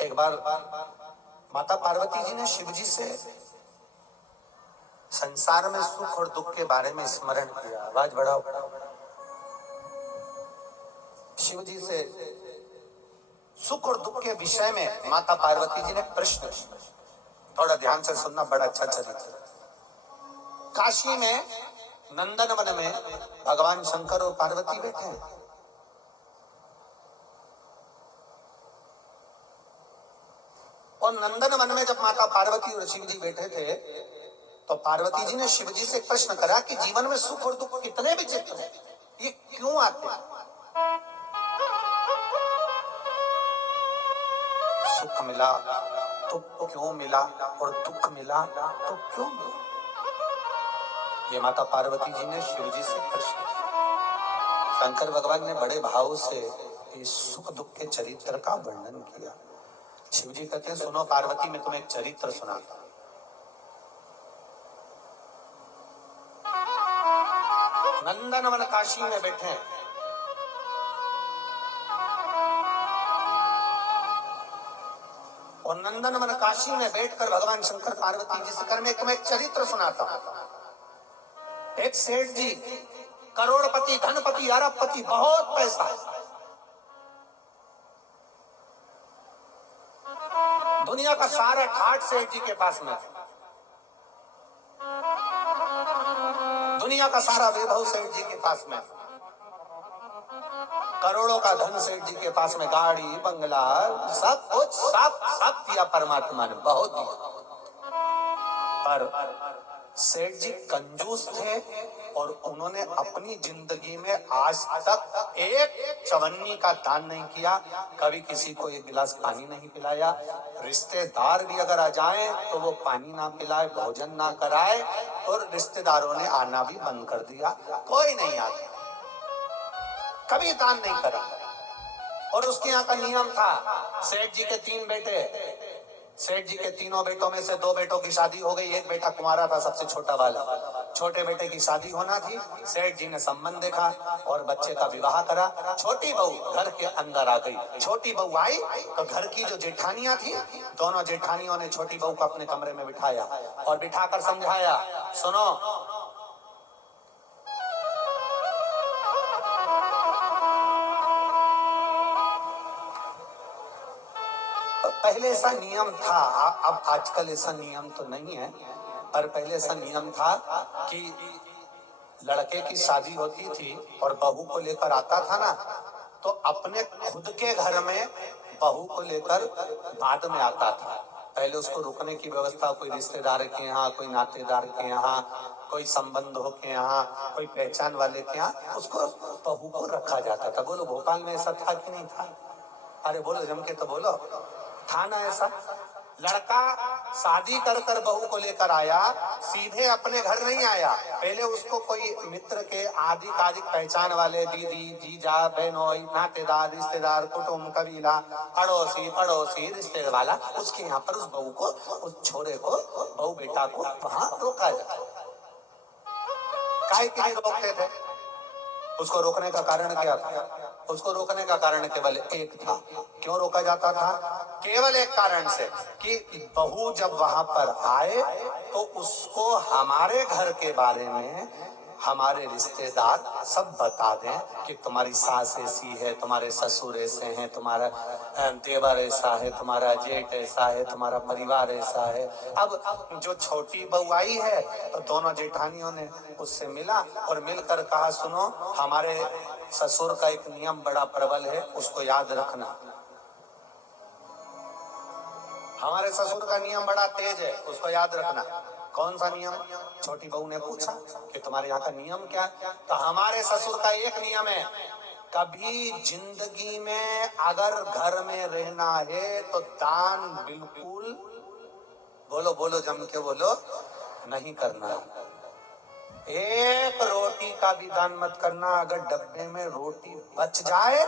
एक बार माता पार्वती जी ने शिव जी से संसार में सुख और दुख के बारे में स्मरण किया। आवाज बढ़ाओ। शिव जी से सुख और दुख के विषय में माता पार्वती जी ने प्रश्न किया। थोड़ा ध्यान से सुनना, बड़ा अच्छा चरित्र। काशी में नंदन वन में भगवान शंकर और पार्वती बैठे हैं। और नंदन वन में जब माता पार्वती और शिव जी बैठे थे तो पार्वती जी ने शिव जी से प्रश्न करा कि जीवन में सुख और दुख कितने विचित्र हैं, ये क्यों आते हैं? सुख मिला तो क्यों मिला और दुख मिला तो क्यों मिला? ये माता पार्वती जी ने शिव जी से प्रश्न किया। शंकर भगवान ने बड़े भाव से इस सुख दुख के चरित्र का वर्णन किया। शिव जी कहते हैं, सुनो पार्वती, मैं तुम्हें एक चरित्र सुनाता हूं। नंदन वन काशी में बैठे हैं। और नंदन वन काशी में बैठकर भगवान शंकर पार्वती जी से कर मैं तुम्हें एक चरित्र सुनाता हूं। एक सेठ जी, करोड़पति, धनपति, अरबपति, बहुत पैसा, दुनिया का सारा ठाट सेठ जी के पास में, दुनिया का सारा वैभव सेठ जी के पास में, करोड़ों का धन सेठ जी के पास में, गाड़ी बंगला सब कुछ, सब दिया परमात्मा ने, बहुत दिया। पर सेठ जी कंजूस थे और उन्होंने अपनी जिंदगी में आज तक एक चवन्नी का दान नहीं किया, कभी किसी को एक गिलास पानी नहीं पिलाया। रिश्तेदार भी अगर आ जाए तो वो पानी ना पिलाए, भोजन ना कराए, और रिश्तेदारों ने आना भी बंद कर दिया, कोई नहीं आता, कभी दान नहीं करा। और उसके यहाँ का नियम था, सेठ जी के 3 बेटे, सेठ जी के तीनों बेटों में से 2 बेटों की शादी हो गई, एक बेटा कुंवारा था, सबसे छोटा वाला। छोटे बेटे की शादी होना थी, सेठ जी ने संबंध देखा और बच्चे का विवाह करा। छोटी बहू घर के अंदर आ गई। छोटी बहू आई तो घर की जो जेठानियां थी, दोनों जेठानियों ने छोटी बहू को अपने कमरे में बिठाया और बिठाकर समझाया, सुनो, पहले ऐसा नियम था, अब आजकल ऐसा नियम तो नहीं है, पर पहले ऐसा नियम था कि लड़के की शादी होती थी और बहू को लेकर आता था ना, तो अपने खुद के घर में बहू को लेकर बाद में आता था। पहले उसको रुकने की व्यवस्था कोई रिश्तेदार के यहाँ, कोई नातेदार के यहाँ, कोई संबंधों के यहाँ, कोई पहचान वाले के यहाँ, उसको बहू को रखा जाता था। बोलो भोपाल में ऐसा था कि नहीं था? अरे बोलो जम के तो बोलो, था ना ऐसा? लड़का शादी कर कर बहू को लेकर आया, सीधे अपने घर नहीं आया, पहले उसको कोई मित्र के आधिक पहचान वाले, दीदी, जीजा, बहनोई, नातेदार, रिश्तेदार, कुटुंब, कबीला, अड़ोसी पड़ोसी, रिश्तेदार वाला, उसके यहाँ पर उस बहू को, उस छोरे को, बहू बेटा को वहां रोका जाता। काहे के लिए रोकते थे? उसको रोकने का कारण क्या था? उसको रोकने का कारण केवल एक था। क्यों रोका जाता था? केवल एक कारण से कि बहू जब वहां पर आए तो उसको हमारे घर के बारे में हमारे रिश्तेदार सब बता दें कि तुम्हारी सास ऐसी है, तुम्हारे ससुर ऐसे हैं, तुम्हारा देवर ऐसा है, तुम्हारा जेठ ऐसा है, तुम्हारा परिवार ऐसा है। अब जो छोटी बहू आई है तो दोनों जेठानियों ने उससे मिला और मिलकर कहा, सुनो, हमारे ससुर का एक नियम बड़ा प्रबल है, उसको याद रखना। हमारे ससुर का नियम बड़ा तेज है, उसको याद रखना। कौन सा नियम? छोटी बहू ने पूछा कि तुम्हारे यहाँ का नियम क्या है? तो हमारे ससुर का एक नियम है, कभी जिंदगी में अगर घर में रहना है तो दान बिल्कुल, बोलो बोलो जम के बोलो, नहीं करना। एक रोटी का भी दान मत करना। अगर डब्बे में रोटी बच जाए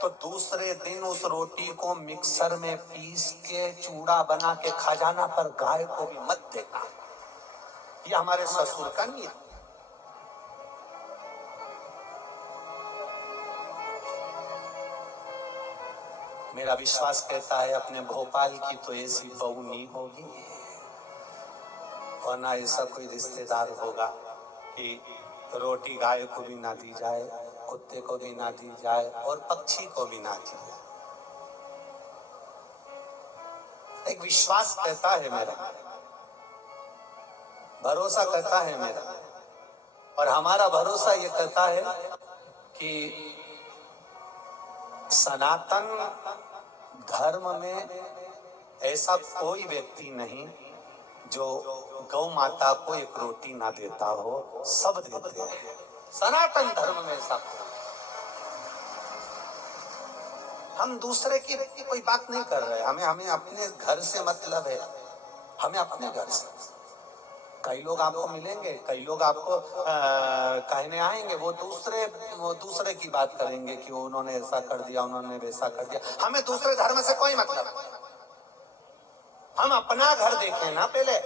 तो दूसरे दिन उस रोटी को मिक्सर में पीस के चूड़ा बना के खा जाना, पर गाय को भी मत देना। ये हमारे ससुर का नियम। मेरा विश्वास कहता है अपने भोपाल की तो ऐसी बहू नहीं होगी और ना ऐसा कोई रिश्तेदार होगा कि रोटी गाय को भी ना दी जाए, कुत्ते को भी ना दी जाए और पक्षी को भी ना दी जाए। एक विश्वास कहता है मेरा, भरोसा कहता है मेरा, और हमारा भरोसा ये कहता है कि सनातन धर्म में ऐसा कोई व्यक्ति नहीं जो गौ माता को एक रोटी ना देता हो, सब देते हैं सनातन धर्म में। ऐसा हम दूसरे की कोई बात नहीं कर रहे, हमें अपने घर से मतलब है, हमें अपने घर से। कई लोग आपको मिलेंगे, कई लोग आपको कहने आएंगे, वो दूसरे की बात करेंगे कि उन्होंने ऐसा कर दिया, उन्होंने वैसा कर दिया। हमें दूसरे धर्म से कोई मतलब नहीं, हम अपना घर देखें ना पहले।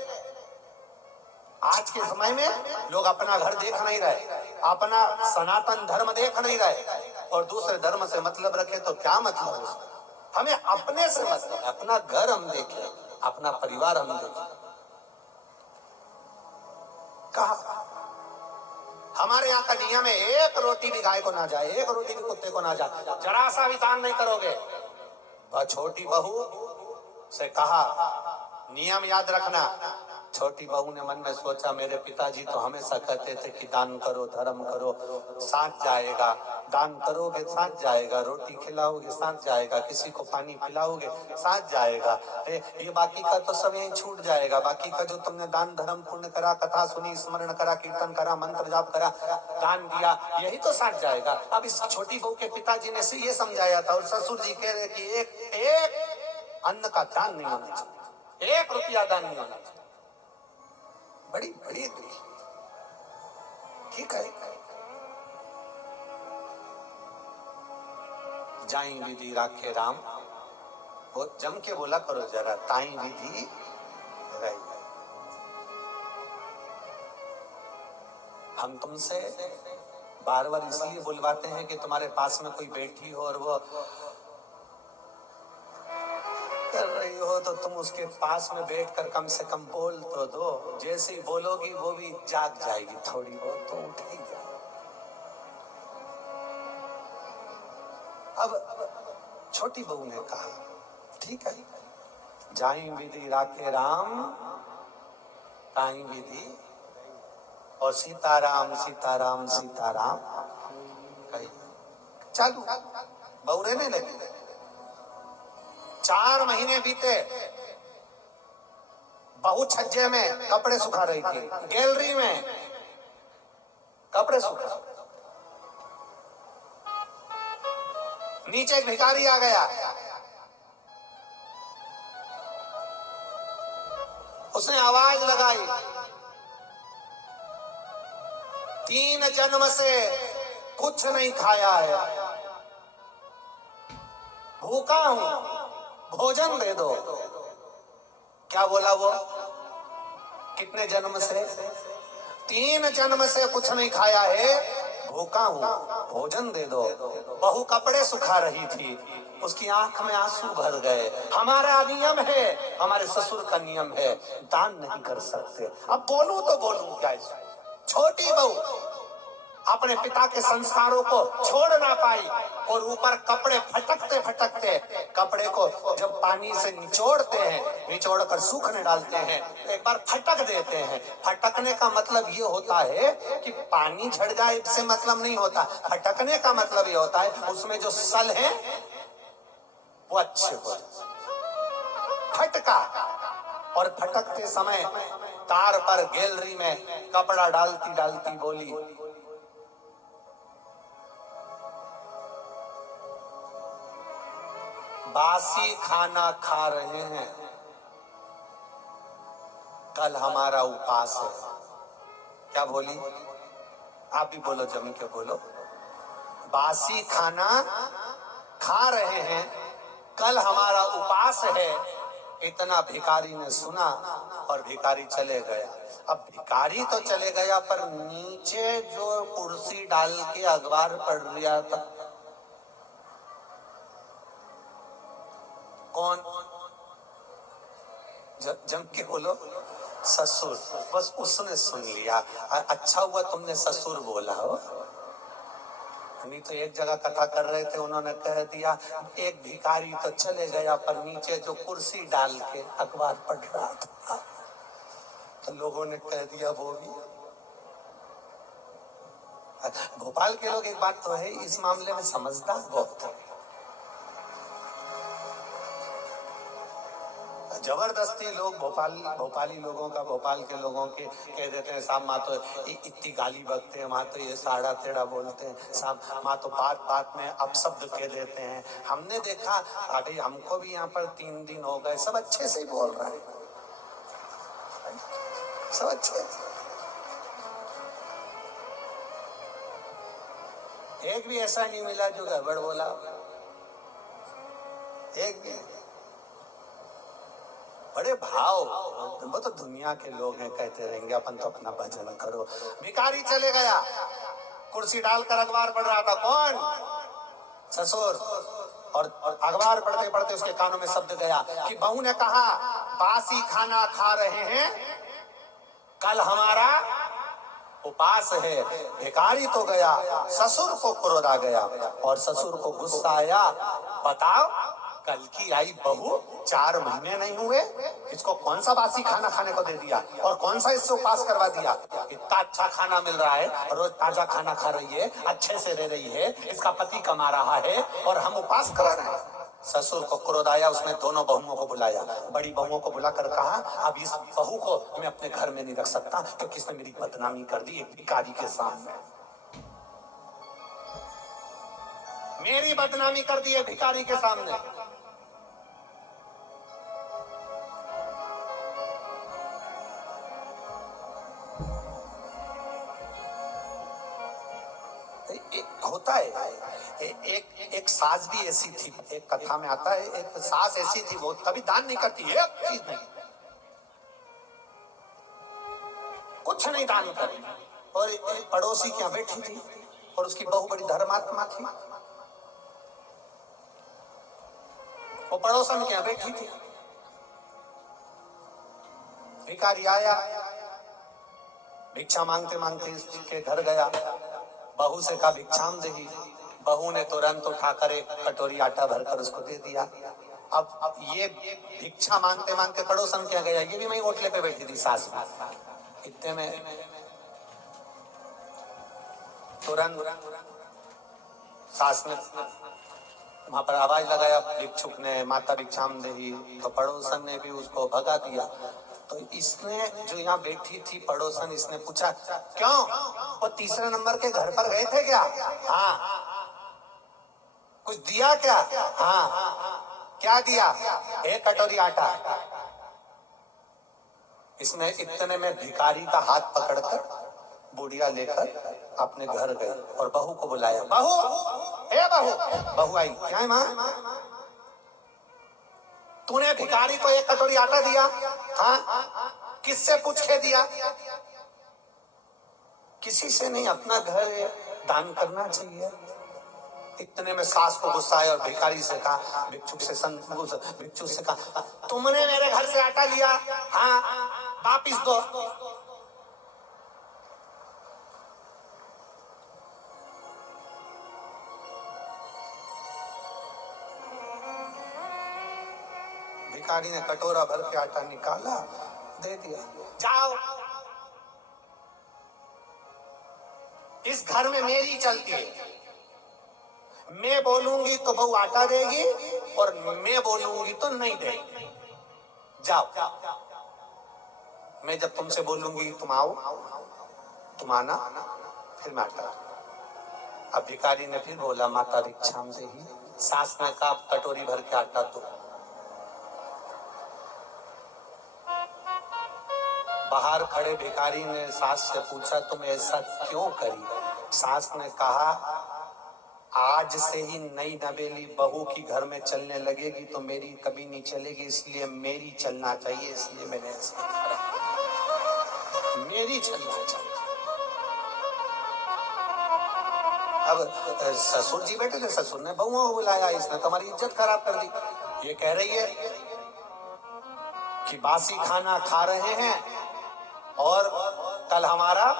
आज के समय में लोग अपना घर देख नहीं रहे, अपना सनातन धर्म देख नहीं रहे और दूसरे धर्म से मतलब रखे तो क्या मतलब है? हमें अपने से मतलब, अपना घर हम देखें, अपना परिवार हम देखें। कहा हमारे यहाँ का नियम है, एक रोटी भी गाय को ना जाए, एक रोटी भी कुत्ते को ना जाए, जरा सा भी दान नहीं करोगे। छोटी बहू से कहा नियम याद रखना। छोटी बहू ने मन में सोचा मेरे पिताजी तो हमेशा कहते थे कि दान करो, धर्म करो, साथ जाएगा, दान करोगे साथ जाएगा, रोटी खिलाओगे साथ जाएगा, किसी को पानी पिलाओगे साथ जाएगा, ये बाकी का तो सब यहीं छूट जाएगा। बाकी का जो तुमने दान धर्म पुण्य करा, कथा सुनी, स्मरण करा, कीर्तन करा, मंत्र जाप करा, दान दिया, यही तो साथ जाएगा। अब इस छोटी बहू के पिताजी ने ये समझाया था और ससुर जी कह रहे कि एक अन्न का दान नहीं होना चाहिए, 1 रुपया दान नहीं होना चाहिए। बड़ी बड़ी ठीक है, जाई विधि राखे राम, वो जम के बोला करो जरा, ताई विधि रही। हम तुमसे बार बार इसलिए बुलवाते हैं कि तुम्हारे पास में कोई बैठी हो और वो कर रही हो तो तुम उसके पास में बैठकर कम से कम बोल तो दो। जैसे ही बोलोगी वो भी जाग जाएगी, थोड़ी बहुत तो उठ ही जाएगी। अब छोटी बहू ने कहा ठीक है, जाई विधि राखे राम, ताई विधि, और सीताराम सीताराम सीताराम कही चालू। बहू रहने लगी। 4 महीने बीते, बहू छज्जे में कपड़े सुखा रही थी, गैलरी में कपड़े सुखा। नीचे एक भिखारी आ गया, उसने आवाज लगाई, 3 जन्म से कुछ नहीं खाया है, भूखा हूं, भोजन दे दो। क्या बोला वो? कितने जन्म से? 3 जन्म से कुछ नहीं खाया है, भूखा हूं, भोजन दे दो। बहू कपड़े सुखा रही थी, उसकी आंख में आंसू भर गए। हमारा नियम है, हमारे ससुर का नियम है, दान नहीं कर सकते। अब बोलूं तो बोलूं क्या? छोटी बहू अपने पिता के संस्कारों को छोड़ ना पाई और ऊपर कपड़े फटकते फटकते, कपड़े को जब पानी से निचोड़ते हैं, निचोड़ कर सूखने डालते हैं, एक बार फटक देते हैं। फटकने का मतलब ये होता है कि पानी झड़ जाए से मतलब नहीं होता, फटकने का मतलब ये होता है उसमें जो सल है वो अच्छे हो जाए। फटका, और फटकते समय तार पर गैलरी में कपड़ा डालती डालती बोली, बासी खाना खा रहे हैं, कल हमारा उपवास है। क्या बोली? आप भी बोलो, जम के बोलो। बासी खाना खा रहे हैं, कल हमारा उपवास है। इतना भिखारी ने सुना और भिखारी चले गया। अब भिखारी तो चले गया, पर नीचे जो कुर्सी डाल के अखबार पढ़ रहा था, कौन? जम के बोलो, ससुर। बस उसने सुन लिया। अच्छा हुआ तुमने ससुर बोला हो, नहीं तो एक जगह कथा कर रहे थे, उन्होंने कह दिया एक भिखारी तो चले गया पर नीचे जो कुर्सी डाल के अखबार पढ़ रहा था, तो लोगों ने कह दिया वो भी। भोपाल के लोग एक बात तो है, इस मामले में समझदार बहुत है। जबरदस्ती लोग भोपाली लोगों का, भोपाल के लोगों के कह देते हैं साहब माँ तो इतनी गाली बकते हैं, माँ तो ये साड़ा तेड़ा बोलते हैं, साहब माँ तो बात बात में अपशब्द कह देते हैं। हमने देखा अभी हमको भी यहाँ पर 3 दिन हो गए, सब अच्छे से ही बोल रहे हैं, सब अच्छे। एक भी ऐसा नहीं मिला जो गड़बड़ बोला, एक भी। बड़े भाव, वो तो दुनिया के लोग हैं, कहते रहेंगे अपन तो अपना भजन करो। भिखारी चले गया, कुर्सी डालकर अखबार पढ़ रहा था, कौन? ससुर। और अखबार पढ़ते पढ़ते उसके कानों में शब्द गया कि बहू ने कहा बासी खाना खा रहे हैं, कल हमारा उपास है। भिखारी तो गया, ससुर को क्रोध आ गया और ससुर को गुस्सा आया, बताओ कल की आई बहू 4 महीने नहीं हुए, इसको कौन सा बासी खाना खाने को दे दिया और कौन सा इससे उपास करवा दिया? इतना अच्छा खाना मिल रहा है, रोज ताजा खाना खा रही है, अच्छे से रह रही है, इसका पति कमा रहा है और हम उपास कर रहे हैं। ससुर को क्रोध आया, उसने दोनों बहुओं को बुलाया, बड़ी बहुओं को बुलाकर कहा अब इस बहू को मैं अपने घर में नहीं रख सकता क्योंकि इसने मेरी बदनामी कर दी एक भिखारी के सामने, मेरी बदनामी कर दी है भिखारी के सामने। होता है एक सास भी ऐसी थी, एक कथा में आता है, एक सास ऐसी थी, वो कभी दान नहीं करती, एक चीज नहीं, कुछ नहीं दान करी। और एक पड़ोसी के यहाँ बैठी थी और उसकी बहू बड़ी धर्मात्मा थी, वो पड़ोसन के यहाँ बैठी थी। भिखारी आया, भिक्षा मांगते मांगते इसके घर गया, बहू से कहा भिक्षाम देगी, बहू ने तुरंत उठाकर एक कटोरी आटा भरकर उसको दे दिया। अब ये भिक्षा मांगते मांगते पड़ोसन क्या गया, ये भी वहीं ओटले पे बैठी थी सास, इतने में तुरंत सास ने वहां पर आवाज लगाया भिक्षुक ने, माता भिक्षाम देगी, तो पड़ोसन ने भी उसको भगा दिया। तो इसने जो यहाँ बैठी थी पड़ोसन, इसने पूछा क्यों, वो तीसरे नंबर के घर पर गए थे क्या? हाँ। कुछ दिया क्या? हाँ। क्या दिया? 1 कटोरी आटा। इसने इतने में भिखारी का हाथ पकड़कर बुढ़िया लेकर अपने घर गए और बहू को बुलाया, बहू, ए बहू। बहू आई, क्या है माँ? तूने भिखारी को 1 कटोरी आटा दिया? हाँ। किससे पूछ के दिया? किसी से नहीं, अपना घर दान करना चाहिए। इतने में सास को गुस्सा आया और भिखारी से कहा, भिक्षुक से कहा तुमने मेरे घर से आटा लिया? हाँ। वापिस दो। भिखारी ने कटोरा भर के आटा निकाला, दे दिया, जाओ, इस घर में मेरी चलती है, मैं बोलूंगी तो बहू आटा देगी और मैं बोलूंगी तो नहीं देगी, जाओ। मैं जब तुमसे बोलूंगी तुम आओ, तुम आना, फिर मैं आटा। अब भिखारी ने फिर बोला माता भिक्षाम देही। सास ने कहा कटोरी भर के आटा दो। बाहर खड़े भिखारी ने सास से पूछा तुम ऐसा क्यों करी? सास ने कहा आज से ही नई नवेली बहू की घर में चलने लगेगी तो मेरी कभी नहीं चलेगी, इसलिए मेरी चलना चाहिए, इसलिए मैंने ऐसा करा, मेरी चलना चाहिए। अब ससुर जी बैठे थे, ससुर ने बहुओं को बुलाया, इसने तुम्हारी इज्जत खराब कर दी। ये कह रही है कि बासी खाना खा रहे हैं और कल हमारा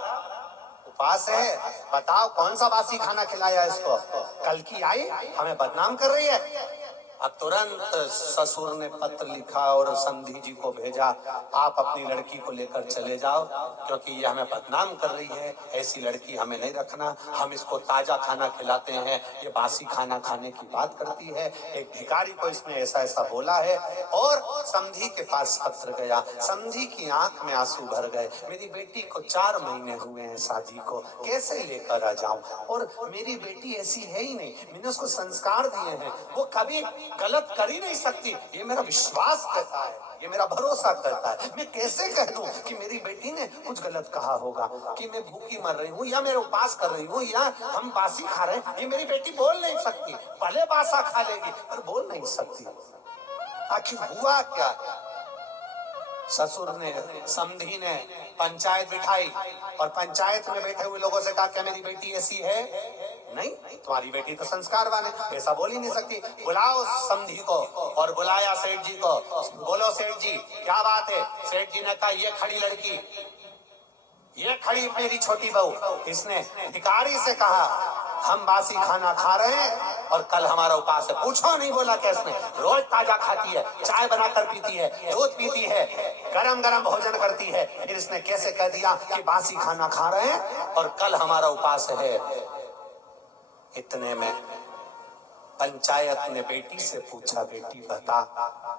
उपवास है। बताओ कौन सा बासी खाना खिलाया इसको? कल की आई हमें बदनाम कर रही है। अब तुरंत ससुर ने पत्र लिखा और समधी जी को भेजा, आप अपनी लड़की को लेकर चले जाओ क्योंकि ये हमें बदनाम कर रही है, ऐसी लड़की हमें नहीं रखना, हम इसको ताजा खाना खिलाते हैं, ये बासी खाना खाने की बात करती है। एक भिखारी को इसने ऐसा ऐसा बोला है और समधी के पास पत्र गया। समधी की आंख में आंसू भर गए। मेरी बेटी को 4 महीने हुए हैं शादी को, कैसे लेकर आ जाऊं? और मेरी बेटी ऐसी है ही नहीं, मैंने उसको संस्कार दिए हैं, वो कभी गलत कर ही नहीं सकती, ये मेरा विश्वास कहता है, ये मेरा भरोसा करता है। मैं कैसे कह दूं कि मेरी बेटी ने कुछ गलत कहा होगा, कि मैं भूखी मर रही हूँ या मैं उपवास कर रही हूँ या हम बासी खा रहे हैं? ये मेरी बेटी बोल नहीं सकती, भले बासा खा लेगी पर बोल नहीं सकती। आखिर हुआ क्या? ससुर ने, समधी ने पंचायत बिठाई और पंचायत में बैठे हुए लोगों से कहा, क्या मेरी बेटी ऐसी है? नहीं, तुम्हारी बेटी तो संस्कारवान है, ऐसा बोल ही नहीं सकती। बुलाओ समधी को। और बुलाया सेठ जी को। बोलो सेठ जी क्या बात है? सेठ जी ने कहा, ये खड़ी लड़की, ये खड़ी मेरी छोटी बहू, इसने भिखारी से कहा हम बासी खाना खा रहे हैं और कल हमारा उपवास है। पूछो नहीं बोला कैसे? रोज ताजा खाती है, चाय बनाकर पीती है, दूध पीती है, गरम गरम भोजन करती है, फिर इसने कैसे कह दिया कि बासी खाना खा रहे हैं और कल हमारा उपवास है? इतने में पंचायत ने बेटी से पूछा, बेटी बता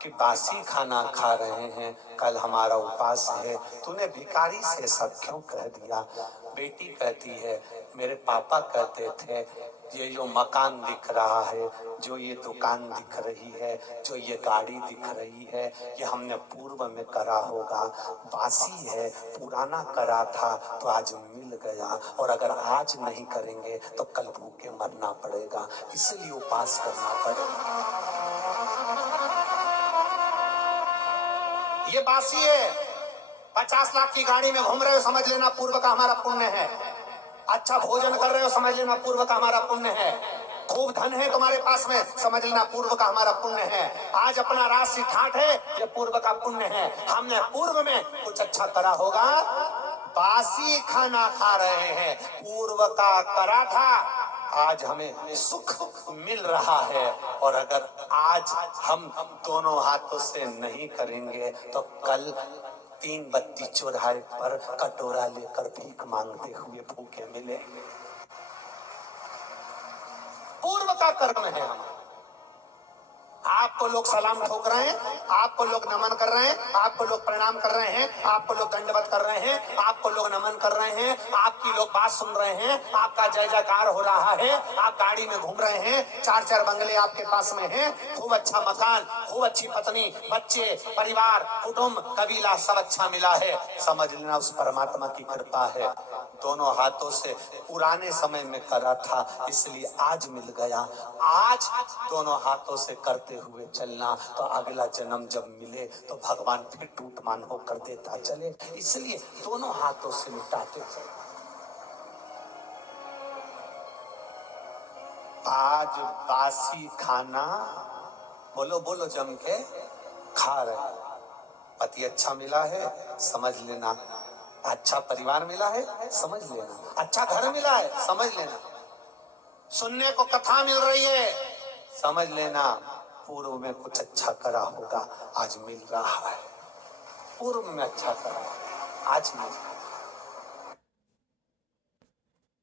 कि बासी खाना खा रहे हैं, कल हमारा उपवास है, तूने भिखारी से सब क्यों कह दिया? बेटी कहती है, मेरे पापा कहते थे ये जो मकान दिख रहा है, जो ये दुकान दिख रही है, जो ये गाड़ी दिख रही है, ये हमने पूर्व में करा होगा, बासी है, पुराना करा था तो आज मिल गया, और अगर आज नहीं करेंगे तो कल भूखे मरना पड़ेगा, इसलिए उपवास करना पड़ेगा। ये बासी है, 50 लाख की गाड़ी में घूम रहे हो, समझ लेना पूर्व का हमारा पुण्य है। अच्छा भोजन कर रहे हो, समझ लेना पूर्व का हमारा पुण्य है। खूब धन है तुम्हारे पास में, समझ लेना पूर्व का हमारा पुण्य है। आज अपना राशि ठाट है, ये पूर्व का पुण्य है। हमने पूर्व में कुछ अच्छा करा होगा, बासी खाना खा रहे हैं, पूर्व का करा था, आज हमें सुख मिल रहा है। और अगर आज हम दोनों हाथों से नहीं करेंगे तो कल 3 बत्ती चौराहे पर कटोरा लेकर भीख मांगते हुए भूखे मिले। पूर्व का कर्म है हमारा। आपको लोग सलाम ठोक रहे हैं, आपको लोग नमन कर रहे हैं, आपको लोग प्रणाम कर रहे हैं, आपको लोग दंडवत कर रहे हैं, आपको लोग नमन कर रहे हैं, आपकी लोग बात सुन रहे हैं, आपका जय जयकार हो रहा है, आप गाड़ी में घूम रहे हैं, 4-4 बंगले आपके पास में हैं, खूब अच्छा मकान, खूब अच्छी पत्नी, बच्चे, परिवार, कुटुंब, कबीला सब अच्छा मिला है। समझ लेना उस परमात्मा की कृपा है। दोनों हाथों से पुराने समय में करा था, इसलिए आज मिल गया। आज दोनों हाथों से करते हुए चलना तो अगला जन्म जब मिले तो भगवान फिर टूटमान होकर देता चले, इसलिए दोनों हाथों से मिटाते चले। आज बासी खाना, बोलो बोलो जम के खा रहे हैं। पति अच्छा मिला है, समझ लेना अच्छा परिवार मिला है, समझ लेना अच्छा घर मिला है, समझ लेना सुनने को कथा मिल रही है, समझ लेना पूर्व में कुछ अच्छा करा होगा, आज मिल रहा है। पूर्व में अच्छा करा, आज मिल रहा है।